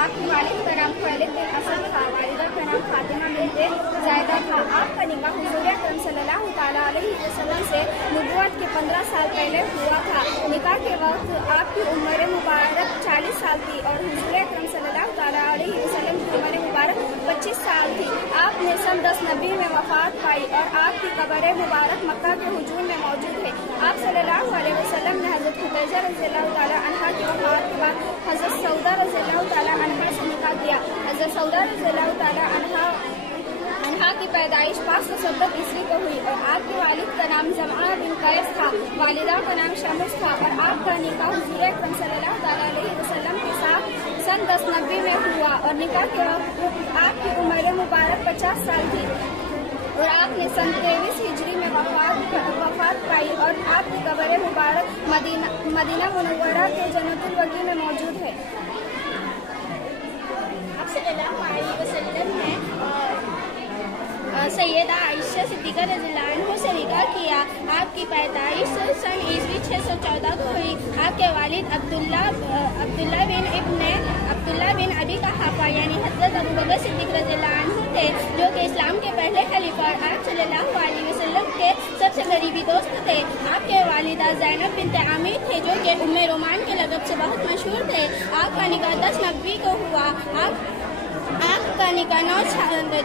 आपके वालिद का नाम खालिद बिन असद था, वालिदा का नाम फातिमा बिन्ते ज़ायदा था। आपका निकाह हुज़ूर अकरम सल्लल्लाहु तआला अलैहि वसल्लम से नबुव्वत के 15 साल पहले हुआ था। निकाह के वक्त आपकी उम्र मुबारक 40 साल थी और हुज़ूर अकरम सल्लल्लाहु तआला अलैहि वसल्लम की उम्र मुबारक 25 साल थी। आपने सन 1090 में वफात पाई और आपकी कब्र मुबारक मक्का के हुजूम में मौजूद है। आप सल्लल्लाहु अलैहि वसल्लम ने हज़रत खुदैजा रज़ियल्लाहु तआला अन्हा की वफात के बाद हज़रत सौदा रज़ियल्लाहु तआला अन्हा से निकाह किया। हज़रत सौदा रज़ियल्लाहु तआला अन्हा की पैदाइश 570 ईस्वी को हुई और आपके वालिद का नाम जमा बिन कैस था, वालिदा का नाम शमस था और आपका निकाह हुज़ूर अकरम सल्लल्लाहु तआला अलैहि वसल्लम के साथ सन 1090 में हुआ और निकाह के वक्त आपकी उम्र मुबारक 50 साल थी और आपने सन 23 हिजरी में वफात पाई और आपकी कब्र मुबारक मदीना मुनव्वरा के जन्नतुल बकी में मौजूद है। आप सल्लल्लाहु अलैहि वसल्लम ने सैयदा आयशा सिद्दीक़ा रज़ियल्लाहु अन्हा से निकाह किया। आपकी पैदाइश सन ईस्वी 614 को हुई। आपके वालिद अब्दुल्ला बिन अबी कहाफा यानी हज़रत अबू बकर सिद्दीक़ रज़ियल्लाहु अन्हु थे, जो कि इस्लाम के पहले खलीफा और आप सल्लल्लाहु अलैहि वसल्लम के सबसे करीबी दोस्त थे। आपके वालिदा ज़ैनब बिन्ते आमिर थे, जो कि उम्मे रोमान के लक़ब से बहुत मशहूर थे। आपका निकाह 1090 को हुआ। आपका निकाह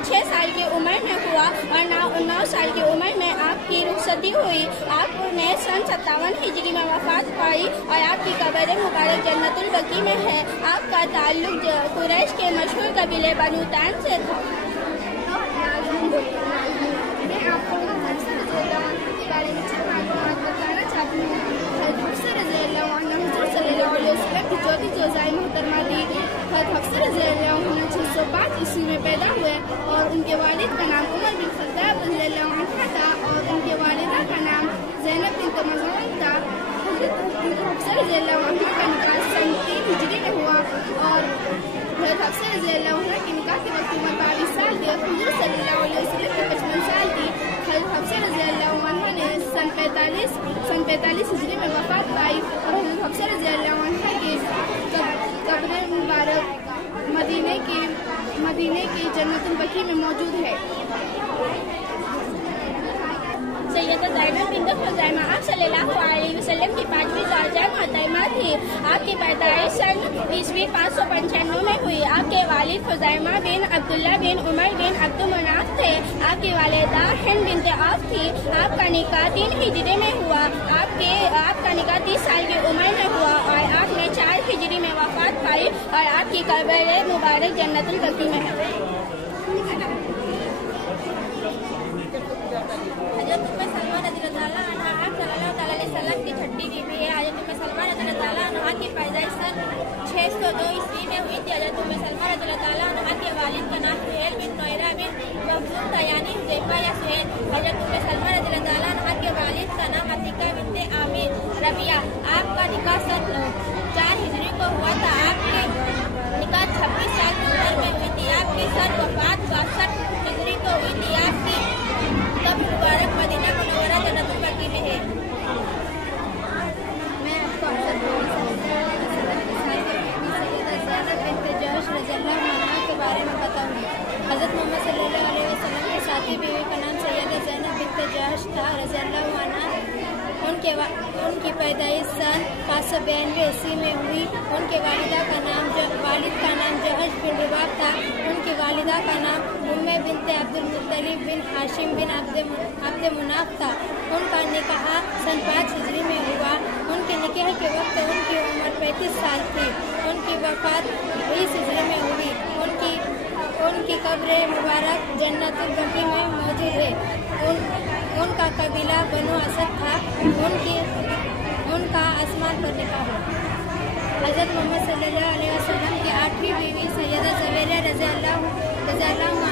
6 साल की उम्र में हुआ और 9 साल की उम्र में आपकी रुखसती हुई। आपने सन 57 हिजरी में वफात पाई और आपकी कब्र मुबारक जन्नतुल बकी में है। आपका ताल्लुक कुरैश के मशहूर कबीले बनु तैम से था। मैं आपको के बारे में चंद मालूमात बताना चाहती हूँ। हज़रत रज़ियल्लाहु अन्हु हुज़ूर सल्लल्लाहु अलैहि वसल्लम की चौथी जोज़ाए मोहतरमा थी। हज़रत रज़ियल्लाहु अन्हु 605 ईस्वी में पैदा हुए और उनके वालिद का नाम उमर बिन खत्ताब रज़ियल्लाहु अन्हु था और उनके वालिदा का नाम ज़ैनब बिन्त मज़ून था। हज़रत रज़ियल्लाहु अन्हु का निकाह सन 3 हिजरी में हुआ और हज़रत रज़ियल्लाहु अन्हु के निकाह के वक्त उम्र 22 साल थी और हुज़ूर सल्लल्लाहु अलैहि वसल्लम की 55 साल थी। हज़रत रज़ियल्लाहु अन्हु ने सन 45 हिजरी में वफात पाई और हज़रत रज़ियल्लाहु अन्हु की कब्र मुबारक मदीने के जन्नतुल बकी में मौजूद है। सैयदा ज़ैनब बिन्त खुज़ैमा आप सल्लल्लाहु अलैहि वसल्लम की 5वीं ज़ौजा मोहतरमा थी। आपकी पैदाइश सन ईस्वी 595 में हुई। आपके वालिद खुज़ैमा बिन अब्दुल्ला बिन उमर बिन अब्दुल मनाफ थे। आपकी वालिदा हिंद बिन्त औफ थी। आपका निकाह 3 हिजरी में हुआ। आपका निकाह 30 साल की उम्र में हुआ और आपने 4 हिजरी में वफात पाई और आपकी कब्र मुबारक जन्नतुल बकी में है। हज़रत उम्मे सलमा रज़ियल्लाहु अन्हा आप सल्लल्लाहु अलैहि वसल्लम की छठी बीवी है। हज़रत उम्मे सलमा रज़ियल्लाहु अन्हा की पैदाइश सन 602 ईस्वी में हुई थी। हज़रत उम्मे सलमा रज़ियल्लाहु अन्हा के वालिद का नाम सुहेल बिन नोयरा बिन मखज़ूम था यानी हुज़ैफा या सुहेल। हज़रत उम्मे सलमा रज़ियल्लाहु अन्हा के वालिद का नाम अतीका बिन्ते आमिर रबिया। आपका निकाह सन 4 हिजरी को हुआ था। आपके निकाह 26 साल की उम्र में हुई थी। आपकी सन वफात 62 हिजरी को हुई थी। आपकी कब्र मुबारक मदीना मुनव्वरा जन्नतुल बकी में है। मैं आपको ज़ैनब बिन्त जहश रज़ियल्लाहु अन्हा के बारे में बताऊंगी। हज़रत मोहम्मद सल्लल्लाहु अलैहि वसल्लम की साथी बीवी का नाम सैयदा ज़ैनब बिन्त जहश था रज़ियल्लाहु अन्हा। उनकी पैदाइश सन 592 ईस्वी में हुई। उनके वालिद का नाम जहश बिन रुबाब था। उनकी वालिदा का नाम उम्मे बिन्ते अब्दुल मुत्तलिब बिन हाशिम बिन अब्द मुनाफ था। उनका निकाह सन 5 हिजरी में हुआ। उनके निकाह के वक्त उनकी उम्र 35 साल थी। उनकी वफात 20 हिजरी में हुई। उनकी कब्र मुबारक जन्नतुल बकी में मौजूद है। उनका कबीला बनु असद था। उनका आसमान पर निकाह हुआ। हज़रत मोहम्मद सल्लल्लाहु अलैहि वसल्लम की 8वीं बीवी सैयदा ज़वेरिया रज़ियल्लाहु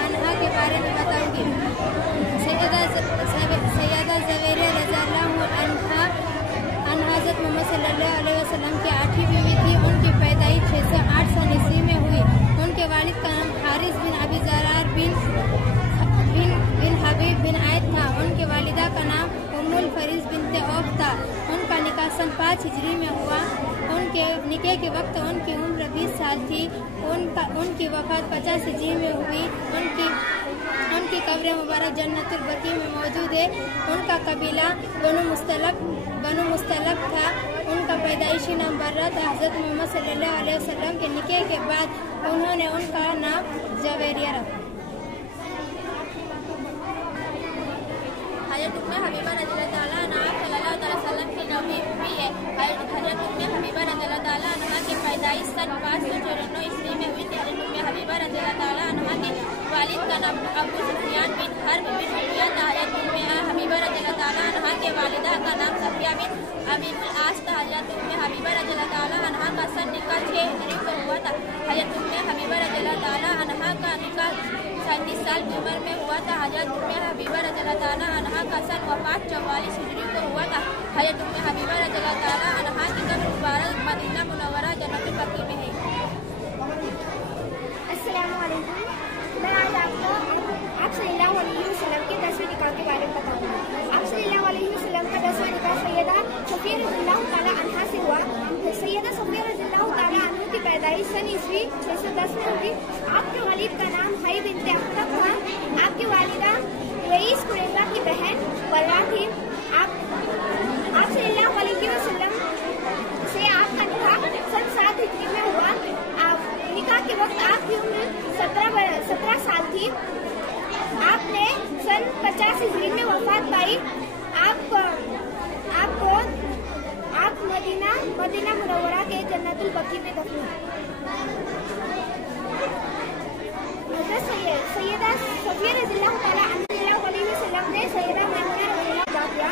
अन्हा के बारे में बताऊंगी। सैयदा ज़वेरिया रज़ियल्लाहु अन्हा हज़रत मोहम्मद सल्लल्लाहु अलैहि वसल्लम की 8वीं बीवी थी। उनकी पैदाइश 608 सन ईस्वी में हुई। उनके वालिद का नाम हारिस बिन अबी ज़रार बिन हबीब बिन आयत था। उनके वालिदा का नाम उम्मुल फरीज बिन्ते औफ था। उनका निकाह सन 5 हिजरी में हुआ। उनके निकाह के वक्त उनकी उम्र 20 साल थी। उनकी वफ़ात 50 हिजरी में हुई। उनकी कब्र मुबारक जन्नतुल बकी में मौजूद है। उनका कबीला बनु मुस्तलक था। उनका पैदाइशी नाम बर्रा था। हज़रत मोहम्मद सल्लल्लाहु अलैहि वसल्लम के निकाह के बाद उन्होंने उनका नाम जवेरिया रखा। हज़रत उम्मे हबीबा रज़ियल्लाहु ताला अन्हा सल्लल्लाहु अलैहि वसल्लम की नबी भी है। हज़रत उम्मे हबीबा रज़ियल्लाहु ताला अन्हा की पैदाइश सन 594 ईस्वी में हुई थी। हज़रत उम्मे हबीबा रज़ियल्लाहु ताला अन्हा के वालिद का नाम अबू सुफियान बिन हर्ब बिन उमैया था। हज़रत उम्मे हबीबा रज़ियल्लाहु ताला अन्हा के वालिदा का नाम सफिया बिन अमीरुल आस था। हज़रत उम्मे हबीबा रज़ियल्लाहु ताला अन्हा का सन निकाह 6 हिजरी को हुआ था। हज़रत उम्मे हबीबा रज़ियल्लाहु ताला अन्हा का निकाह 37 साल की उम्र में हुआ था। हज़रत उम्मे हबीबा रज़ियल्लाहु ताला अन्हा का सन वफ़ात 44 हिजरी को हुआ था। हज़रत उम्मे हबीबा रज़ियल्लाहु ताला अन्हा की कब्र मुबारक मदीना मुनव्वरा जन्नतुल बकी में है। अस्सलामु अलैकुम। मैं आज आपको आप सल्लल्लाहु अलैहि वसल्लम के 10वें निकाह के बारे में बताऊंगा। आप सल्लल्लाहु अलैहि वसल्लम का 10वां निकाह सैयदा सफिया रज़ियल्लाहु ताला अन्हा से हुआ। सैयदा सफिया रज़ियल्लाहु ताला अन्हा की पैदाइश सन ईस्वी 610 में हुई। आपके वालिद का नाम हाई बिनते अख्तब था। आपकी वालिदा रईस कुरैशा की बहन बर्रा थी। आप सल्लल्लाहु अलैहि वसल्लम से आपका निकाह सन 7 हिजरी में हुआ। निकाह के वक्त आपकी उम्र 17 साल थी। आपने सन 50 हिजरी में वफात पाई। आप मदीना मुनव्वरा के जन्नतुल बकी में दफन हैं। सैयदा सफिया रज़ियल्लाहु ताला अन्हा ने सैयदा मैमुना रज़ियल्लाहु ताला